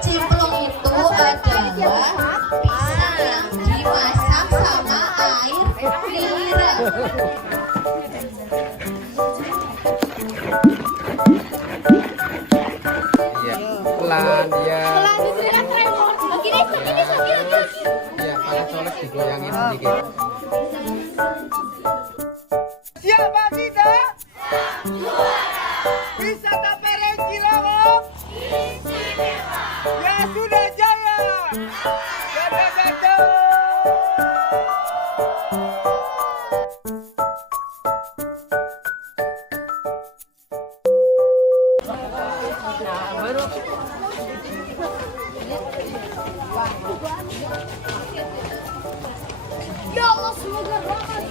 Cemplung itu adalah pisang yang dimasak sama air nira. Iya, pelan ya. Iya, pakai colek digoyangin sedikit. Siapa tidak? Wisata Pereng Cilawong. Ya sudah jaya. Gado-gado. Ya Allah, semoga rahmat.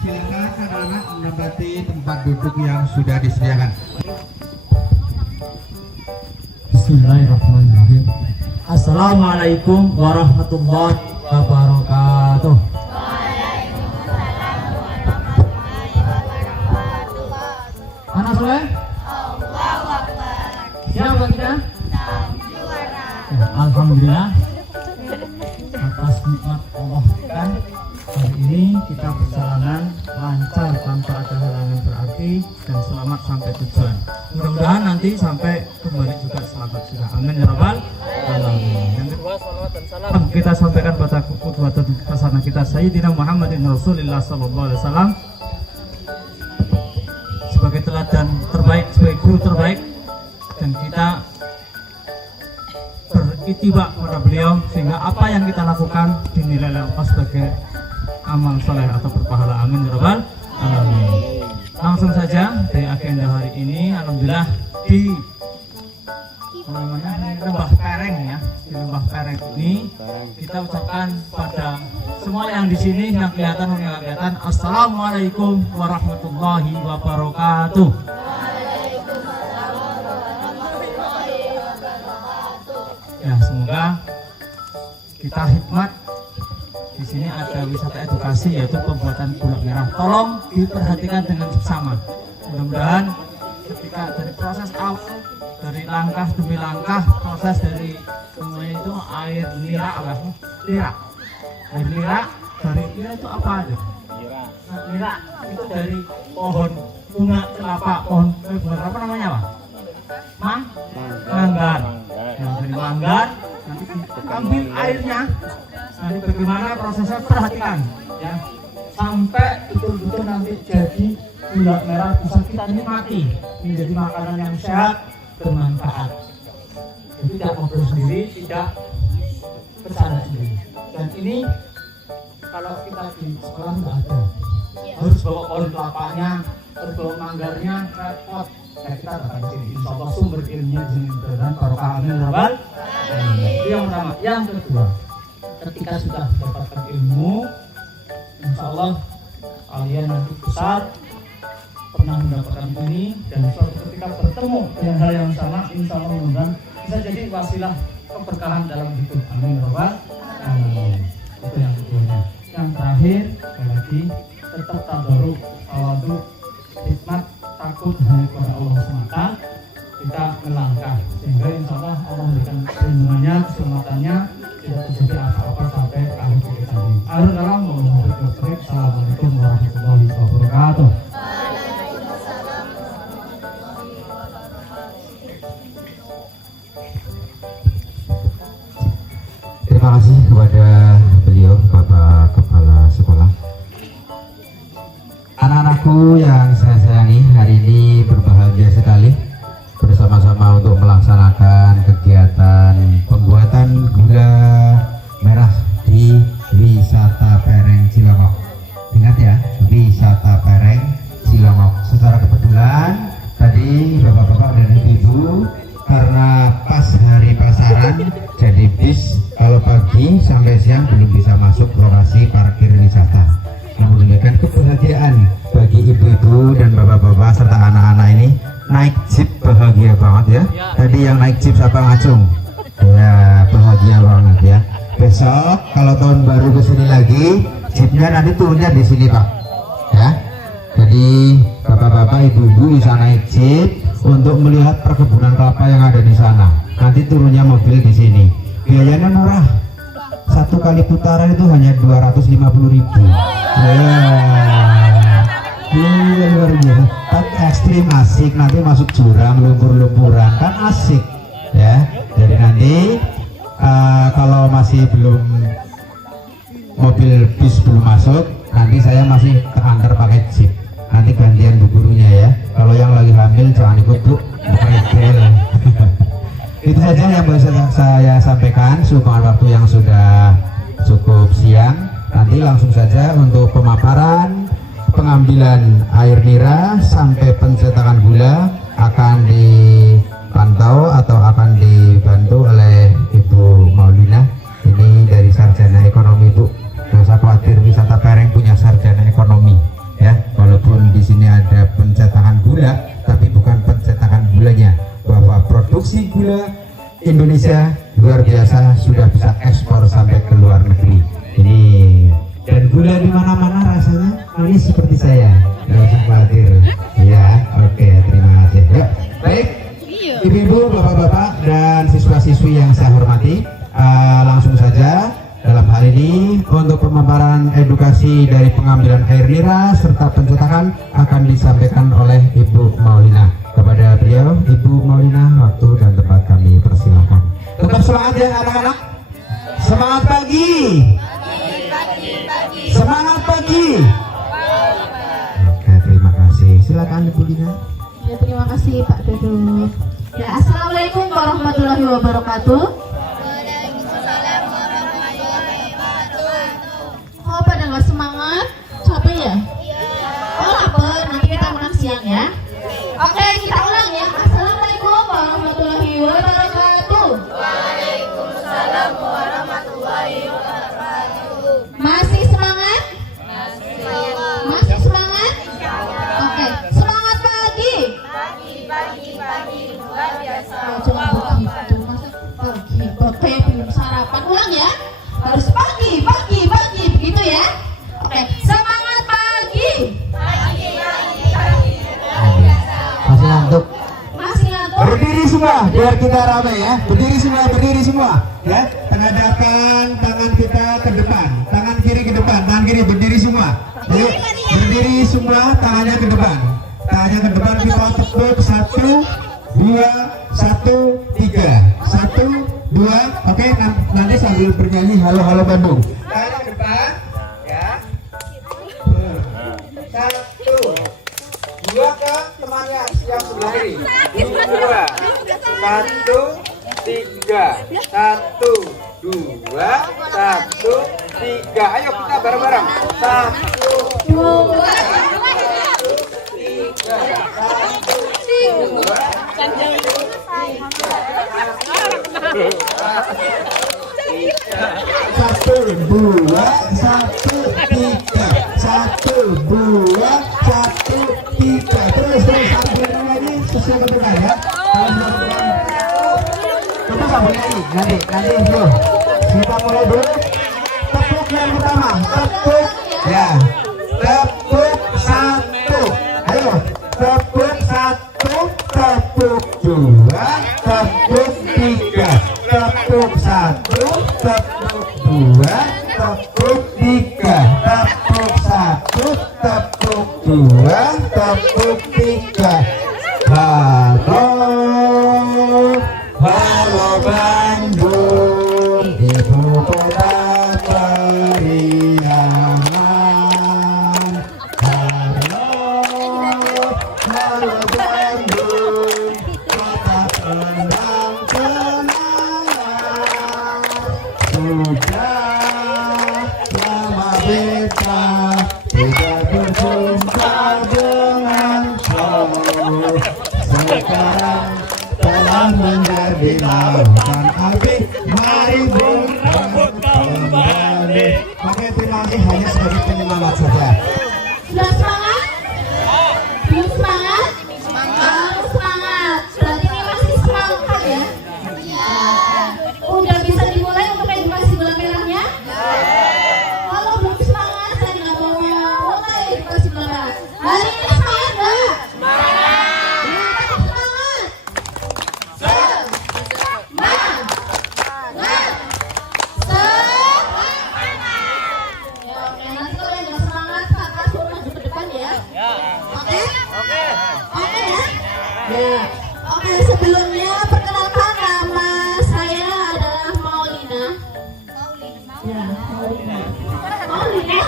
Silakan anak-anak menempati tempat duduk yang sudah disediakan. Bismillahirrahmanirrahim. Assalamualaikum warahmatullahi wabarakatuh. Anak soleh? Siapa kita? Ya, alhamdulillah atas nikmat Allah kan hari ini kita perjalanan lancar tanpa ada halangan berarti dan selamat sampai tujuan. Mudah-mudahan nanti sampai kembali juga selamat juga. Amin ya rabbal alamin. Yang kedua, salawat dan salam kita sampaikan pada qudwatun hasanah kita Sayyidina Muhammadin Rasulullah sallallahu alaihi wasallam sebagai teladan terbaik, sebagai guru terbaik, dan kita beritiba kepada beliau sehingga apa yang kita lakukan dinilai oleh Allah sebagai amal soleh atau berpahala. Amin ya rabbal alamin. Langsung saja dari agenda hari ini, alhamdulillah di Lembah Pereng ya, di Lembah Pereng ini kita ucapkan pada semua yang di sini yang kelihatan dan nggak kelihatan, assalamualaikum warahmatullahi wabarakatuh. Ya, semoga kita hikmat. Di sini ada wisata edukasi yaitu pembuatan gula merah. Tolong diperhatikan dengan seksama. Mudah-mudahan ketika dari proses awal, dari langkah demi langkah, proses dari semuanya itu air nira apa? Nira. Air nira dari nira itu apa aja? Nira itu dari pohon bunga kelapa, pohon bunga apa namanya pak? Manggar. Yang dari manggar nanti ambil airnya. Nanti bagaimana prosesnya, perhatikan ya, sampai betul-betul nanti jadi gula merah bisa kita nikmati menjadi makanan yang sehat bermanfaat. Jadi tidak ngobrol sendiri, tidak bercanda sendiri. Dan ini kalau kita di sekolah nggak ada, harus bawa pohon kelapanya, harus bawa manggarnya, repot. Ya kita datang sini, insya Allah sumber ilmunya di sini dan barokah. Amin ya rabbal alamin. Itu yang pertama. Yang kedua, ketika sudah mendapatkan ilmu, insya Allah kalian nanti besar pernah mendapatkan ini, dan suatu ketika bertemu dengan hal yang sama, insya Allah mudah-mudahan bisa jadi wasilah keberkahan dalam hidup. Amin ya rabbal alamin. Itu yang keduanya. Yang terakhir, sekali lagi tetap tadarruk, tawadhu, hikmat, takut hanya kepada Allah semata. Kita melangkah sehingga insya Allah Allah memberikan perlindungannya, keselamatannya, tidak terjadi apa-apa sampai akhir kita ini. Akhir dalam Assalamualaikum warahmatullahi wabarakatuh. Terima kasih kepada beliau, Bapak Kepala Sekolah. Anak-anakku yang saya sayangi, hari ini berbahagia sekali bersama-sama untuk melaksanakan kegiatan pembuatan gula merah di Wisata Pereng Cilawong. pagi sampai siang belum bisa masuk lokasi parkir wisata. Namun demikian kebahagiaan bagi ibu-ibu dan bapak-bapak serta anak-anak ini naik jeep bahagia banget ya. Tadi yang naik jeep siapa ngacung? Ya bahagia banget ya. Besok kalau tahun baru kesini lagi jeepnya nanti turunnya di sini Pak. Ya. Jadi bapak-bapak ibu-ibu bisa naik jeep untuk melihat perkebunan kelapa yang ada di sana. Nanti turunnya mobil di sini. Biayanya murah. Satu kali putaran itu hanya 250.000. Luar biasa. Tapi ekstrim asik. Nanti masuk jurang, lumpur-lumpuran kan asik ya. Jadi nanti kalau masih belum mobil bis belum masuk, nanti saya masih keantar pakai jeep. Nanti gantian bu gurunya ya. Kalau yang lagi hamil jangan ikut bu. Itu saja yang bisa saya sampaikan. Sehubungan waktu yang sudah cukup siang, nanti langsung saja untuk pemaparan pengambilan air nira sampai pencetakan gula akan dipantau atau akan dibantu oleh Ibu Maulina. Ini dari sarjana ekonomi Bu. Nggak usah khawatir, wisata Pereng punya sarjana ekonomi ya. Walaupun di sini ada pencetakan gula, tapi bukan pencetakan gulanya. Bahwa produksi gula Indonesia luar biasa, sudah bisa ekspor sampai ke luar negeri. Ini dan gula di mana-mana rasanya manis seperti saya. Nggak usah khawatir. Ya, oke, terima kasih. Yuk, baik. Ibu-ibu, bapak-bapak, dan siswa-siswi yang saya hormati, langsung saja dalam hal ini untuk pemaparan edukasi dari pengambilan air nira serta pencetakan akan disampaikan oleh Ibu Maulina. Kepada beliau, Ibu Maulina, waktu dan tempat kami persilahkan. Tetap semangat ya anak-anak. Semangat pagi. Semangat pagi. Oke, terima kasih. Silakan Ibu Lina. Ya, terima kasih Pak Dodo. Ya, assalamualaikum warahmatullahi wabarakatuh. Oh, pada nggak semangat? Capek ya? Oh, lapar. Nanti kita makan siang ya. Oke, kita ulang ya. Assalamualaikum warahmatullahi wabarakatuh. Waalaikumsalam warahmatullahi wabarakatuh. Masih semangat? Masih semangat? Oke, semangat pagi. Pagi, luar biasa. Jangan begitu, masa pagi. Oke, belum sarapan. Ulang ya. Harus pagi, begitu ya. Oke, semangat pagi. Masih ngantuk? Masih ngantuk? Berdiri semua, biar kita ramai ya. Berdiri semua ya. Penghadapan tangan kita ke depan, tangan kiri ke depan, tangan kiri berdiri semua. Ayo, berdiri semua, tangannya ke depan. Tangannya ke depan, kita tepuk 1, 2, 1, 3. 1, 2, oke, nanti sambil bernyanyi halo Bandung. Tangannya ke depan ya. 1, 2 ke temannya yang sebelah kiri. 2, 1, 3. 1, 2, 1, 3. Ayo kita bareng-bareng. 1, 2, 3. Terus sambil nyanyi sesuai ketentuan ya. Kita sambil nyanyi nanti dulu. Kita mulai dulu. Tepuk yang pertama, tepuk ya. Tepuk 1. Ayo, tepuk 1, tepuk 2, tepuk 3. Tepuk 1, tepuk 2, tepuk 3. Tepuk 1, tepuk 2, tepuk 3. Halo Bandung, ibu kota periangan. Halo Bandung, kota tenang kenangan. Sudah lama beta tidak berjumpa dengan kau. Sekarang telah menjadi lautan api. Mari berebut kau. nanti hanya sebagai penyemangat saja. Sudah semangat? Belum semangat? Semangat. Semangat. Berarti ini masih semangat ya? Ya. Udah bisa dimulai untuk edukasi gula merahnya? Kalau belum semangat, saya nggak mau mulai edukasi gula merah. Hari ini semangat nggak? Semangat. Ya, oke, sebelumnya perkenalkan nama saya adalah Maulina. Ya, Maulina. Maulina?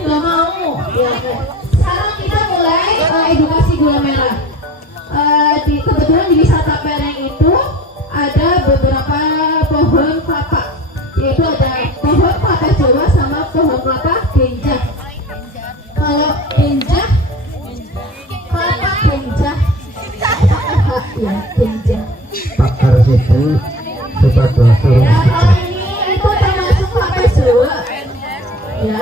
Nggak mau. Ya, oke. Sekarang kita mulai edukasi gula merah. Kebetulan di wisata Pereng itu ada beberapa pohon kelapa, yaitu ada pohon kelapa Jawa sama pohon kelapa genjah. Kalau genjah ya, genjah. Pakar situ sebagai Ya, kalau ini itu termasuk kelapa Jawa. Ya,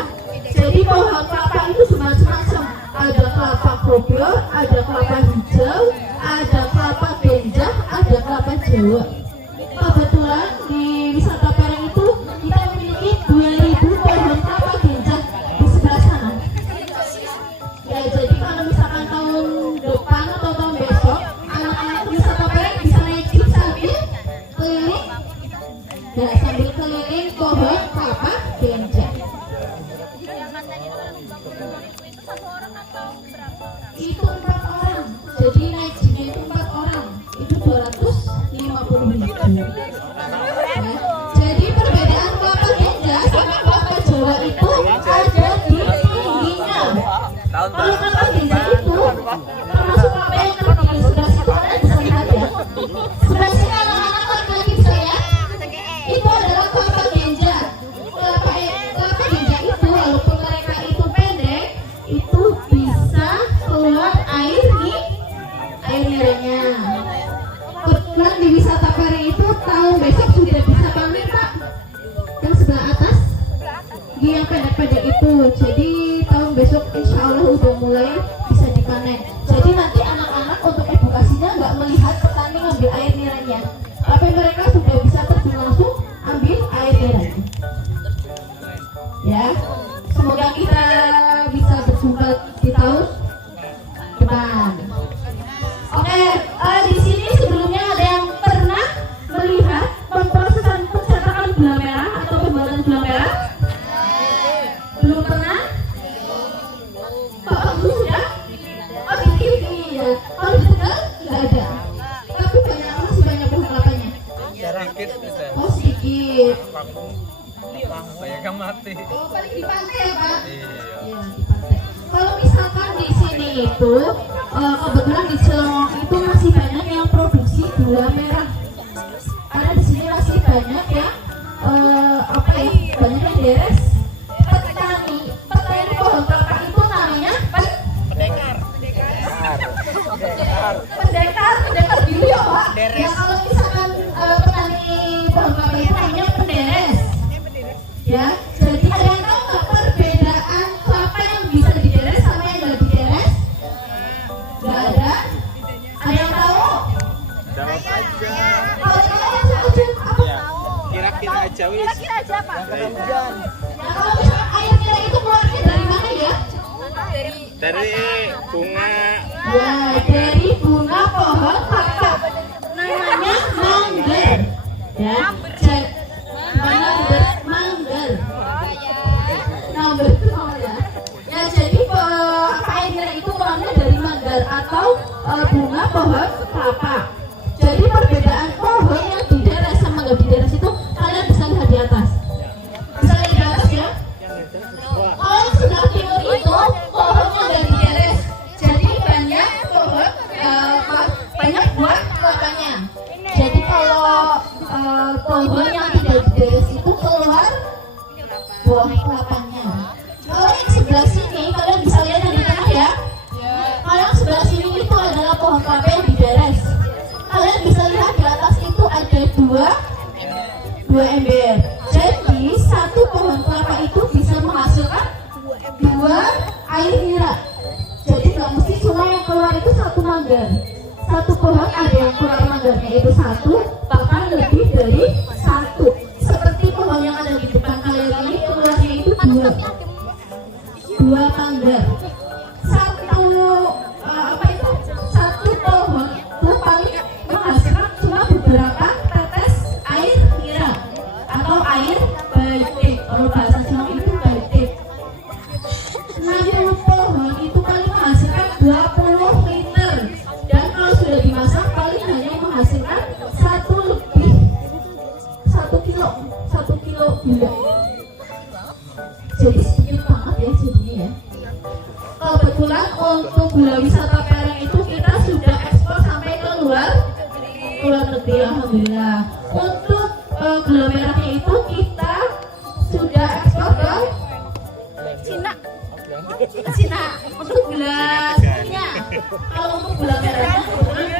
jadi pohon kelapa itu macam-macam. Ada kelapa kopior, ada kelapa hijau, ada kelapa genjah, ada kelapa Jawa. Kebetulan di wisata Pereng itu kita memiliki 2000 pohon kelapa genjah di sebelah sana. Ya, jadi kalau misalkan tahun depan atau tahun besok anak-anak wisata Pereng bisa naik jeep sambil keliling, ya, sambil keliling pohon kelapa genjah. Itu 4 orang, jadi naik jeepnya itu 4 orang, itu 250.000. Ya, jadi perbedaan kelapa genjah sama kelapa Jawa itu ada di tingginya. Kalau kelapa genjah itu termasuk kelapa yang tertinggi di sebelah situ, kalian bisa lihat ya. Sebelah sini anak-anak laki-laki bisa ya. Itu adalah kelapa genjah. Kelapa genjah itu walaupun mereka itu pendek, itu bisa keluar air niranya. Kebetulan di wisata Pereng itu tahun besok sudah bisa panen Pak. Yang sebelah atas, yang pendek-pendek itu. Jadi tahun besok insya Allah udah mulai bisa dipanen. Jadi nanti anak-anak untuk edukasinya nggak melihat petani ngambil air niranya, tapi mereka sudah bisa terjun langsung ambil air niranya. Ya, semoga kita bisa berjumpa di tahun depan. Oke, di sini sebelumnya ada yang pernah melihat pemprosesan pencetakan gula merah atau pembuatan gula merah? Belum pernah? Pak Agus ya? Oh, di TV ya. Kalau di Tegal nggak ada. Tapi masih banyak pohon kelapanya. Sedikit bisa. Oh, sedikit. Bayangkan mati. Oh, paling di pantai ya Pak? Iya. Iya, di pantai. Kalau misalkan di sini itu kebetulan di Cilengong itu masih banyak yang produksi gula merah. Karena di sini masih banyak yang banyak yang deres. Petani pohon kelapa itu namanya pendekar dulu ya Pak. Ya, kalau misalkan petani pohon kelapa itu namanya penderes. Ya, jadi ada yang tahu nggak perbedaan kelapa yang bisa dideres sama yang nggak dideres? Nggak ada? Ada yang tahu? Jawab aja. Kalau kalian setuju apa? Kira-kira aja wis. Kira aja Pak. Nah, kalau misalkan air nira itu keluarnya dari mana ya? Dari bunga. Ya, dari bunga pohon kelapa. Namanya manggar. Ya, manggar. Manggar itu apa ya? Ya, jadi air nira itu keluarnya dari manggar atau bunga pohon kelapa. Jadi perbedaan pohon yang dideres sama nggak dideres itu kalian bisa lihat di atas. Bisa lihat di atas ya. Kalau yang sebelah timur itu pohon yang nggak dideres. Jadi banyak pohon, banyak buah kelapanya. Jadi kalau pohon yang tidak dideres itu keluar buah kelapanya. Kalau yang sebelah sini kalian bisa lihat dari tengah ya. Kalau yang sebelah sini itu adalah pohon kelapa yang dideres. Kalian bisa lihat di atas itu ada dua ember. Jadi satu pohon kelapa itu bisa menghasilkan 2 air nira. Jadi nggak mesti cuma yang keluar itu 1 manggar. Satu pohon ada yang keluar manggarnya itu 1, bahkan lebih dari 1. Seperti pohon yang ada di depan kalian ini keluarnya itu 2 manggar. Satu pohon itu paling menghasilkan cuma beberapa tetes air nira atau air batik. Kalau bahasa Jawa itu batik. 60 pohon itu paling menghasilkan 20 liter, dan kalau sudah dimasak paling hanya menghasilkan 1 kilo gula. Jadi sedikit banget ya jadinya ya. Kebetulan untuk gula wisata Pereng itu kita sudah ekspor sampai ke luar negeri, alhamdulillah. Untuk gula merahnya itu kita sudah ekspor ke Cina. Untuk gula aslinya, kalau untuk gula merahnya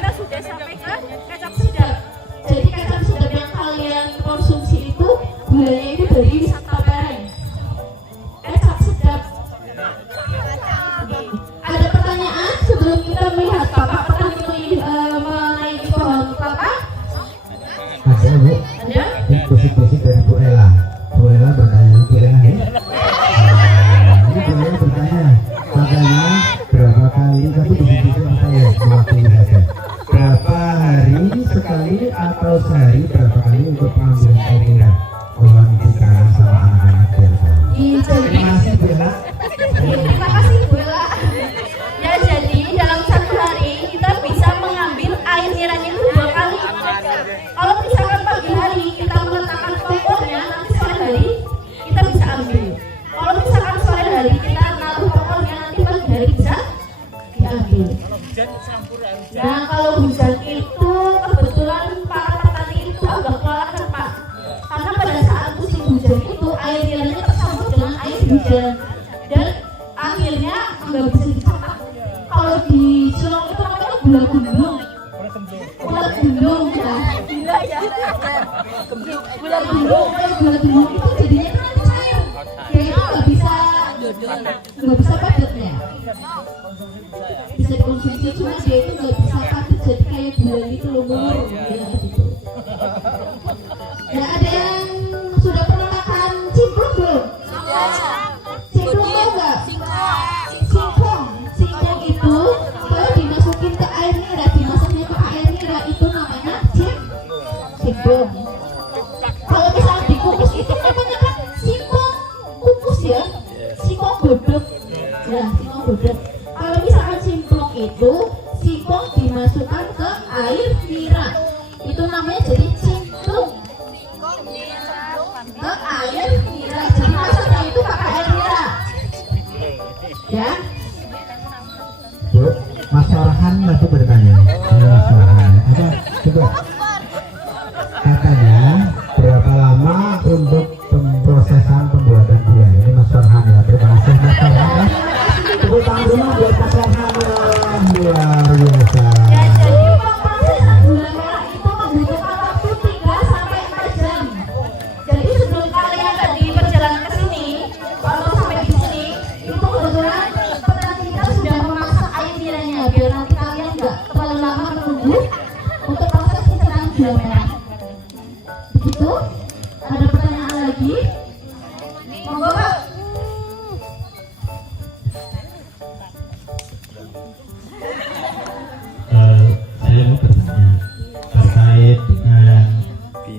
kita sudah sampai ke kecap sedap. Jadi kecap sedap yang kalian konsumsi itu gulanya itu dari wisata Pereng. Kecap sedap. Ada pertanyaan sebelum kita melihat Bapak pernah mengenai pohon kelapa? Ada Bu. Ada? Ini basic dari Bu Ella. Bu Ella bertanya kira-kira ini Bu Ella bertanya, makanya berapa kali, tapi di sini saya mewakili saja. Berapa hari sekali atau sehari berapa kali untuk pengambilan air nira pohon sekarang sama anak-anak biasa? Terima kasih Bu Ella. Terima kasih Bu Ella. Ya, jadi dalam 1 hari kita bisa mengambil air niranya itu 2 kali. Kalau misalkan pagi hari kita meletakkan pokoknya, nanti sore hari kita bisa ambil. Kalau misalkan sore hari kita naruh pokoknya, nanti pagi hari bisa diambil. Nah, kalau hujan itu kebetulan para petani itu agak kewalahan Pak, karena pada saat musim hujan itu air niranya tercampur dengan air hujan, dan akhirnya nggak bisa dicetak. Kalau di Sulong itu namanya gula gundung. Gula gundung ya. Gula gundung itu jadinya itu nanti cair. Dia itu nggak bisa padatnya. Bisa dikonsumsi, cuma dia itu nggak bisa padat, jadi kayak gula itu lumur gitu. Ya, ada yang sudah pernah makan cimpluk belum? Cimpluk tahu nggak? Singkong itu kalau dimasukin ke air nira, dimasaknya ke air nira itu namanya cimpluk. Kalau misalnya dikukus itu namanya kan singkong kukus ya, singkong bodok. Ya, singkong bodok. Kalau misalkan cimpluk itu singkong dimasukkan ke air nira, itu namanya jadi cimpluk. Ke air nira, jadi masaknya itu pakai air nira. Ya. Bu, Mas Orhan tadi bertanya. Mas Orhan, apa? Coba. Katanya berapa lama untuk pemrosesan pembuatan gula? Ini Mas Orhan ya. Terima kasih Mas Orhan. Tepuk tangan dulu buat Mas Orhan. Luar biasa. Ya, jadi pemrosesan gula merah itu membutuhkan waktu 3 sampai 4 jam. Jadi sebelum kalian tadi perjalanan ke sini atau sampai di sini, itu kebetulan petani kita sudah memasak air niranya biar nanti kalian nggak terlalu lama menunggu untuk proses pencernaan gula merah. Begitu? Ada pertanyaan lagi? Monggo Pak. Saya mau bertanya terkait dengan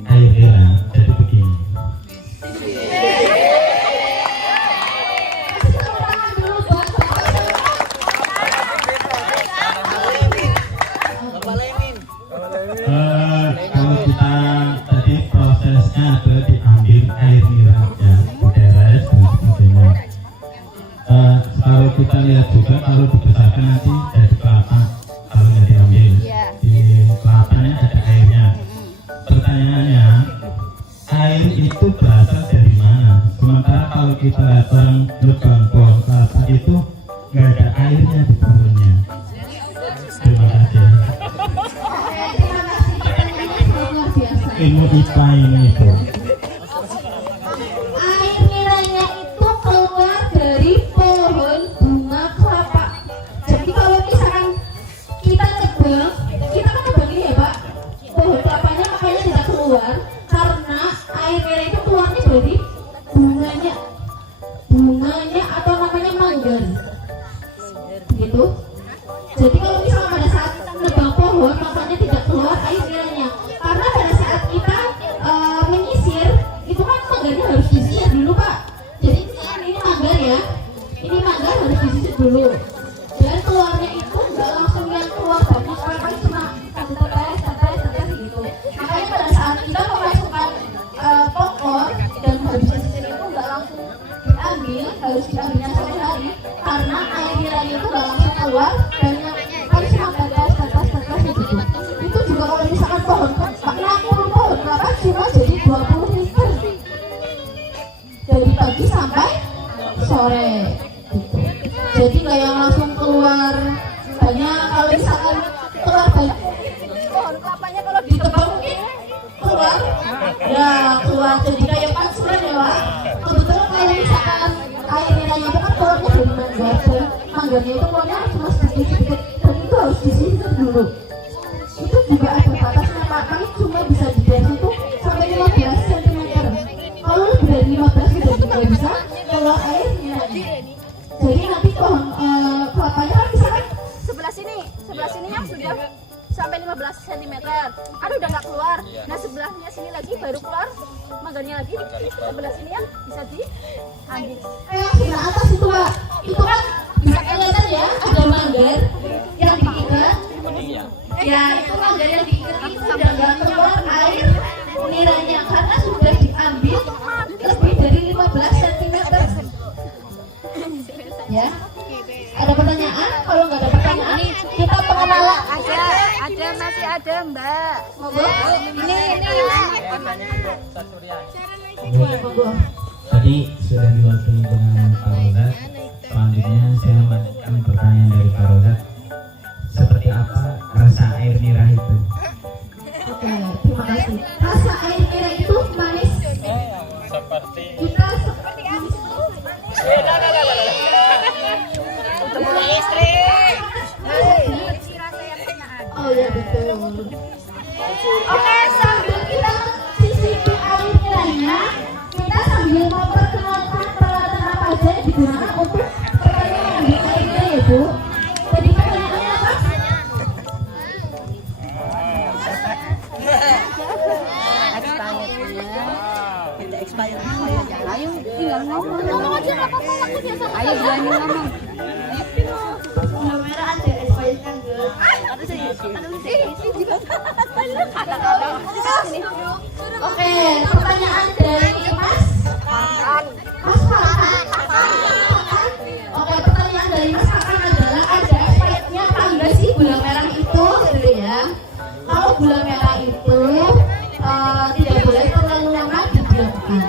air nira. Jadi begini, kalau kita tadi prosesnya adalah diambil air nira ya, beres dan sebagainya. Kalau kita lihat juga kalau dibesarkan nanti jadi kelapa, kalau nggak diambil di kelapanya ada airnya. Pertanyaannya, air itu berasal dari mana? Sementara kalau kita lihat orang lebang pohon kelapa itu nggak ada airnya di pohonnya. Terima kasih. Terima kasih, pertanyaannya sangat luar biasa. Ilmu IPA ini itu. Airnya harus diambilnya sore hari karena air niranya itu nggak langsung keluar dan harus cuma tetes gitu. Itu juga kalau misalkan pohon kelapa cuma jadi 20 liter dari pagi sampai sore gitu. Jadi nggak yang langsung keluar banyak. Kalau misalkan keluar banyak pohon kelapanya kalau ditebang mungkin keluar jadi kayak pansuran ya Wak. Kebetulan kalau misalkan air niranya itu kan keluarnya dari mangga dan mangganya itu keluarnya cuma sedikit dan itu harus disisir dulu. Itu juga ada batasnya Pak, paling cuma bisa dibilas itu sampai 15 cm. Kalau lebih dari 15 sudah tidak bisa keluar air niranya. Jadi nanti pohon kelapanya kan misalkan sebelah sininya sudah sampai 15 cm. Aduh udah nggak keluar. Nah sebelahnya sini lagi baru keluar mangganya lagi. Sebelah sini yang bisa diambil. Sebelah atas itu Pak, itu kan bisa kelihatan ya ada manggar yang diikat. Ya itu manggar yang diikat itu udah nggak keluar air niranya karena sudah diambil lebih dari 15 cm. Ya. Ada pertanyaan? Kalau nggak ada pertanyaan, kita pengenalan. Ada masih ada Mbak. Monggo. Monggo. Tadi sudah diwakili dengan Pak Rozak. Selanjutnya saya melanjutkan pertanyaan dari Pak Rozak. Seperti apa rasa air nira itu? Oke, terima kasih. Rasa air nira itu manis. Kita seperti manis. Oh ya betul. Oke, sambil kita cicipi air niranya, kita sambil memperkenalkan peralatan apa aja yang digunakan untuk pertanyaan mengambil air nira ya Bu. Jadi pertanyaannya apa? Ayo tinggal ngomong aja nggak apa-apa. Aku biasa. Ayo berani ngomong. Gula merah ada expirednya enggak? Oke, pertanyaan dari Mas Farhan. Oke, pertanyaan dari Mas Farhan adalah ada expirednya apa enggak sih gula merah itu gitu ya? Kalau gula merah itu tidak boleh terlalu lama didiamkan.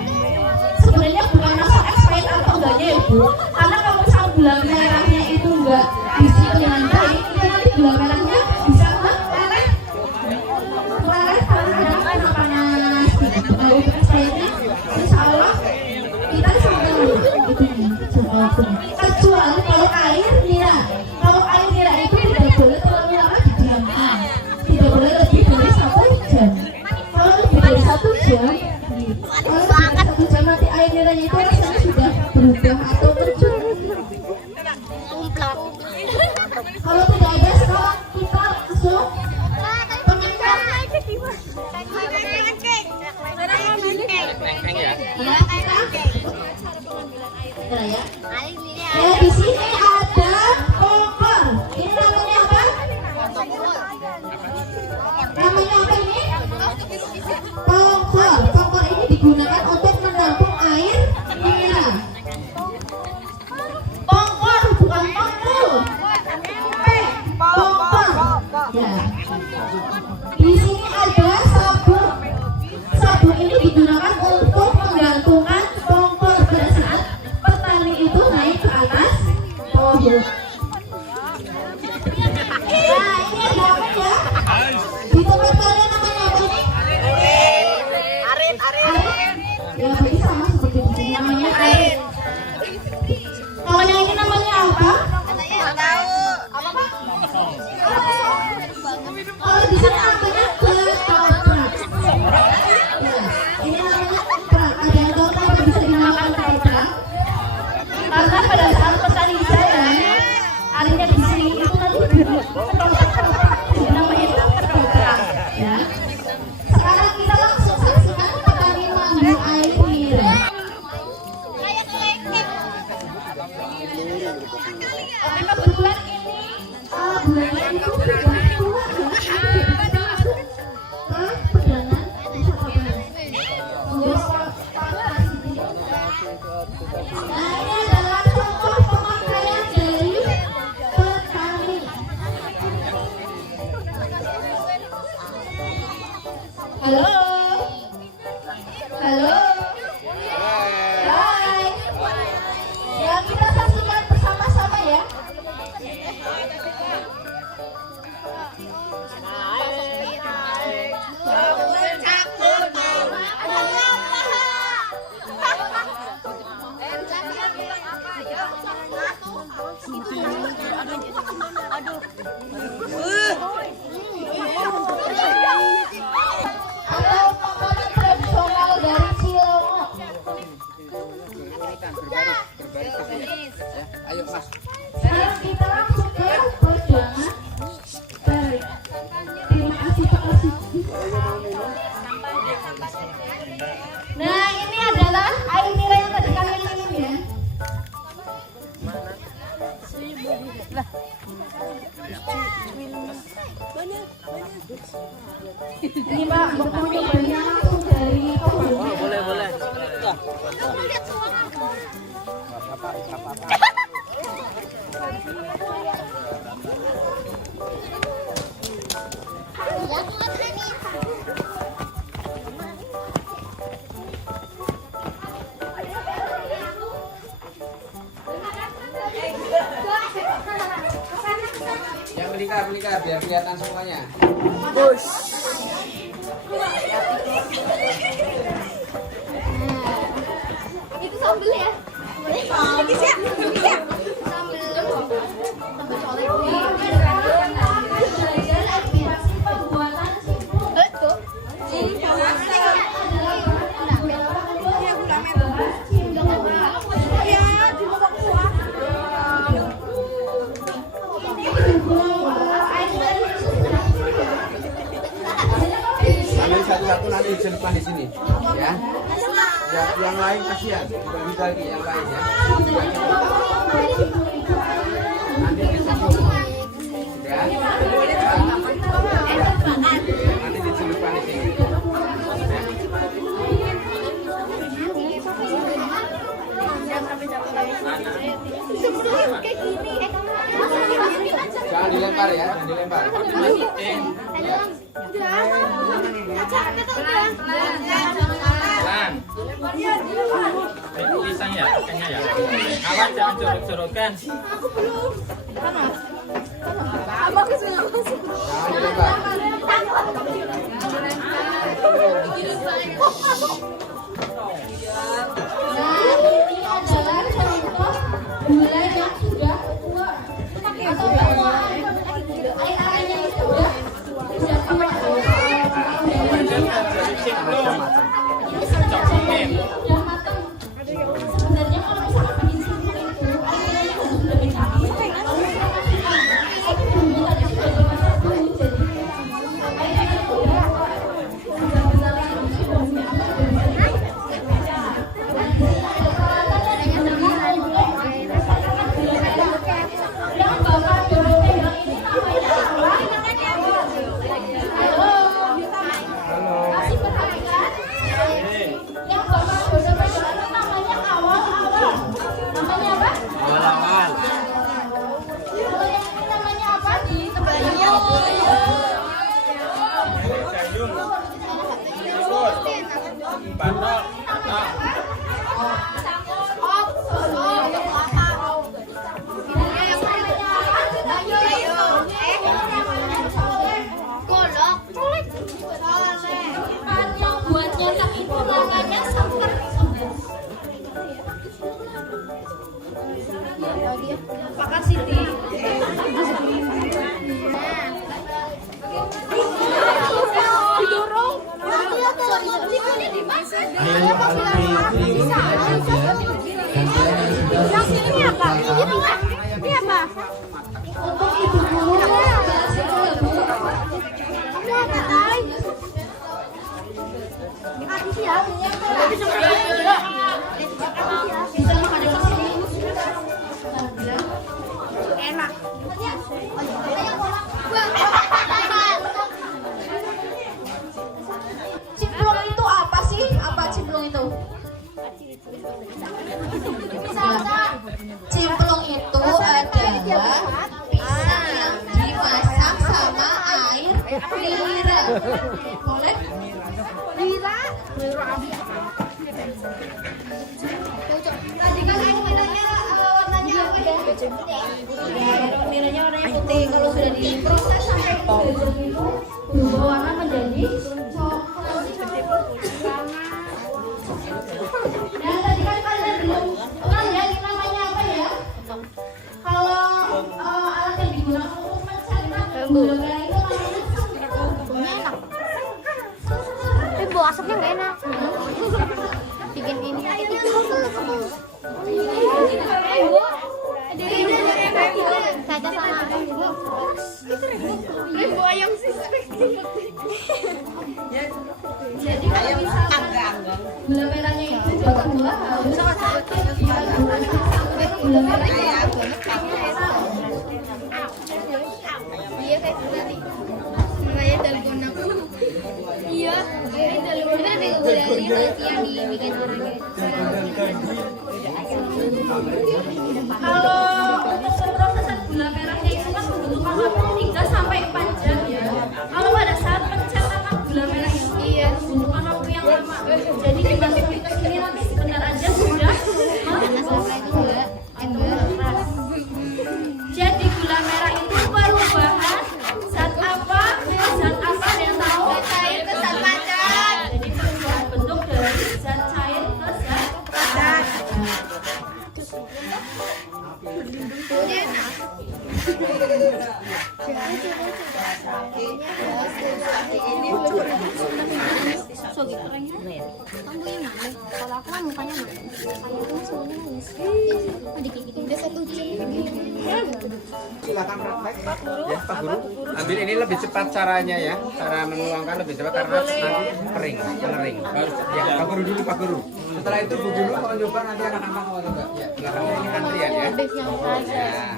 Sebenarnya bukan masalah expired atau enggaknya ya Bu, karena kalau misalnya gula merahnya itu enggak diisi dengan baik, itu nanti gula merahnya bisa meleleh karena ada panas gitu. Nah untuk expirednya insya Allah kita sampai kecuali kalau air nira. Kalau air nira itu tidak boleh terlalu lama didiamkan, tidak boleh lebih dari 1 jam. Kalau lebih dari 1 jam, nanti air niranya itu rasanya sudah berubah atau kecut. Kalau tidak ada, sekarang kita langsung pengangkat. Ya di sini ada pongkor. Ini namanya apa? Namanya apa ini? Pongkor. Pongkor ini digunakan untuk menampung air nira. Pongkor bukan pongkul. Pongkor. Ya. Di sini ada sabun. Sabun ini digunakan untuk menggantungkan pongkor pada saat petani itu naik ke atas pohon. Ya, ini ada apa ya? Di tempat kalian namanya apa ini? Arit. Ya, berarti sama seperti di sini namanya arit. Kalau yang ini namanya apa? Kalau di sini namanya ketoprak. Ya, ini namanya ketoprak. Ada yang tahu kenapa bisa dinamakan ketoprak? Karena pada saat petani jalan, airnya di sini itu nanti namanya ketoprak. Ya. Sekarang kita langsung saksikan petani mengambil air nira. Oke, kebetulan ini bulannya itu sudah keluar ya. Kita masuk ke pedangan desa Kabangan. Nah, ini adalah Halo. Hai. Ya, kita saksikan bersama-sama ya. Atau makanan tradisional dari Cilongok. Ayo Mas. Sekarang kita langsung ke perjuangan. Baik. Terima kasih Pak Kasih. Nah, ini adalah air nira yang tadi kalian minum ya. Ini Pak, Bapak nyobanya langsung dari pohon. Boleh. Yang menikah biar kelihatan semuanya. Itu sambel ya. Sambel. Ambil satu-satu nanti diselipkan di sini, ya. Ya, yang lain kasihan, dibagi lagi yang lain ya. Nanti diselipkan, ya. Nanti diselipkan di sini. Jangan dilempar ya, jangan dilempar. Tulisan ya, pakainya ya. Awas jangan jorok-jorokan. Jangan dilempar. Nah, ini adalah contoh gula yang sudah tua atau bahwa air-airnya yang sudah tua. Sudah matang. Sebenarnya kalau misalkan bikin simpul itu airnya harus sudah dicampur. Kalau misalkan itu bumbu tadi sudah dimasak dulu, jadi airnya sudah besar lagi bumbunya sudah bisa yang Bapak Dodo pegang ini namanya apa? Halo. Masih perhatikan? Yang Bapak Dodo pegang ini namanya awal-awal. Namanya apa? Awal-awal. Kalau yang ini namanya apa? Di tempatnya? Batok. Yang buat nyetak itu namanya sangker. Pakar Siti. Didorong. Yang sini apa? Ini apa? Untuk ibu guru kasih ke Bu. Ini apa, Tay? Dikasih ya. Bisa makan di sini. Enak. Cimplung itu apa sih? Apa cimplung itu? Cimplung itu adalah pisang yang dimasak sama air nira. Boleh? Nira. Tadi kan yang warnanya apa ya? Merahnya warnanya putih. Kalau sudah diproses sampai berubah warna menjadi coklat. Dan tadi kan kalian belum kenal ya ini namanya apa ya? Kalau alat yang digunakan untuk mencetak gula merah itu namanya Tapi bau asapnya nggak enak. Bikin ini. Saja sama. Rainbow ayam sih. jadi kalau misalkan gula merahnya itu juga harus sampai gula merahnya Iya kayak tadi. Namanya dalgona. Iya, kayak dalgona ada gula yang dibikin orangnya. kalau untuk pemrosesan gula merahnya itu kan membutuhkan waktu 3 sampai 4 jam ya. Kalau pada saat pencetakan gula merah ini membutuhkan waktu yang lama. Jadi dimasukin ke sini nanti sebentar aja sudah jadi gula merah itu perubahan zat apa yang tahu? Cair ke zat padat. Jadi perubahan bentuk dari zat cair ke zat padat. So gitu orangnya. Kamu yang mana? Kalau aku kan mukanya mana? Kalau aku semuanya nangis. Mau dikit-dikit. Udah 1 jam. Silakan praktek. Ya, Pak Guru. Ambil ini lebih cepat caranya ya. Cara menuangkan lebih cepat karena nanti kering, mengering. Ya, Pak Guru dulu, Pak Guru. Setelah itu Bu Guru mau nyoba nanti anak-anak mau coba. Ya, belakang ini antrian ya. Ya.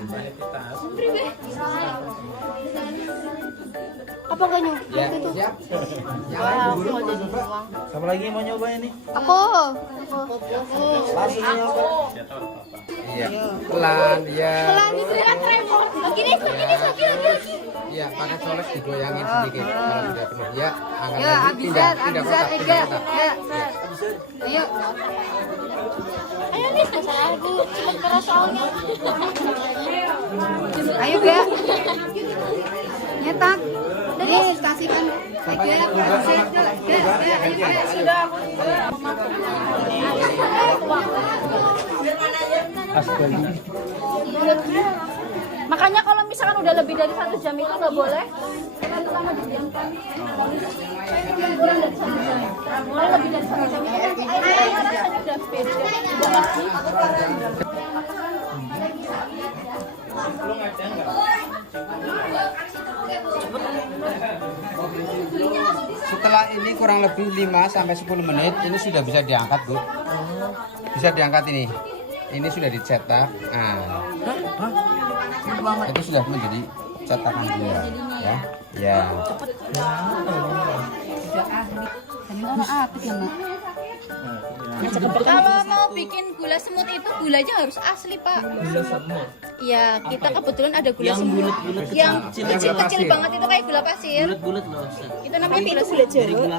Apa gak nyoba? Ya, siap. Yang lain Bu Guru mau coba. Siapa lagi yang mau nyoba ini? Aku. Langsung nyoba. Iya. Pelan ya. Pelan itu ya tremor. Begini. Iya, pakai colek digoyangin sedikit kalau sudah penuh. Ya, angkat Ya, lagi. Abizar, Tidak Ega. kotak. Ya. Ayo. Ayo nih, aku cepet keras soalnya. Ayo, Ga. Nyetak. Nih, kasihkan. Sudah. Makanya kalau misalkan udah lebih dari 1 jam itu nggak boleh. Kan lama didiamkan. Kurang dari 1 jam. Mulai lebih dari 1 jam itu nanti airnya rasanya udah beda. Udah lagi. Setelah ini kurang lebih 5 sampai 10 menit ini sudah bisa diangkat, Bu. Bisa diangkat ini. Ini sudah dicetak. Nah. Itu sudah menjadi cetakan gula, ya. Ya. Kalau mau bikin gula semut itu gulanya harus asli, Pak. Gula semut. Iya, kita kebetulan ada gula Yang semut. bulat-bulat Yang kecil. kecil-kecil banget itu kayak gula pasir. Bulat-bulat loh. Itu namanya gula Jawa. Dari gula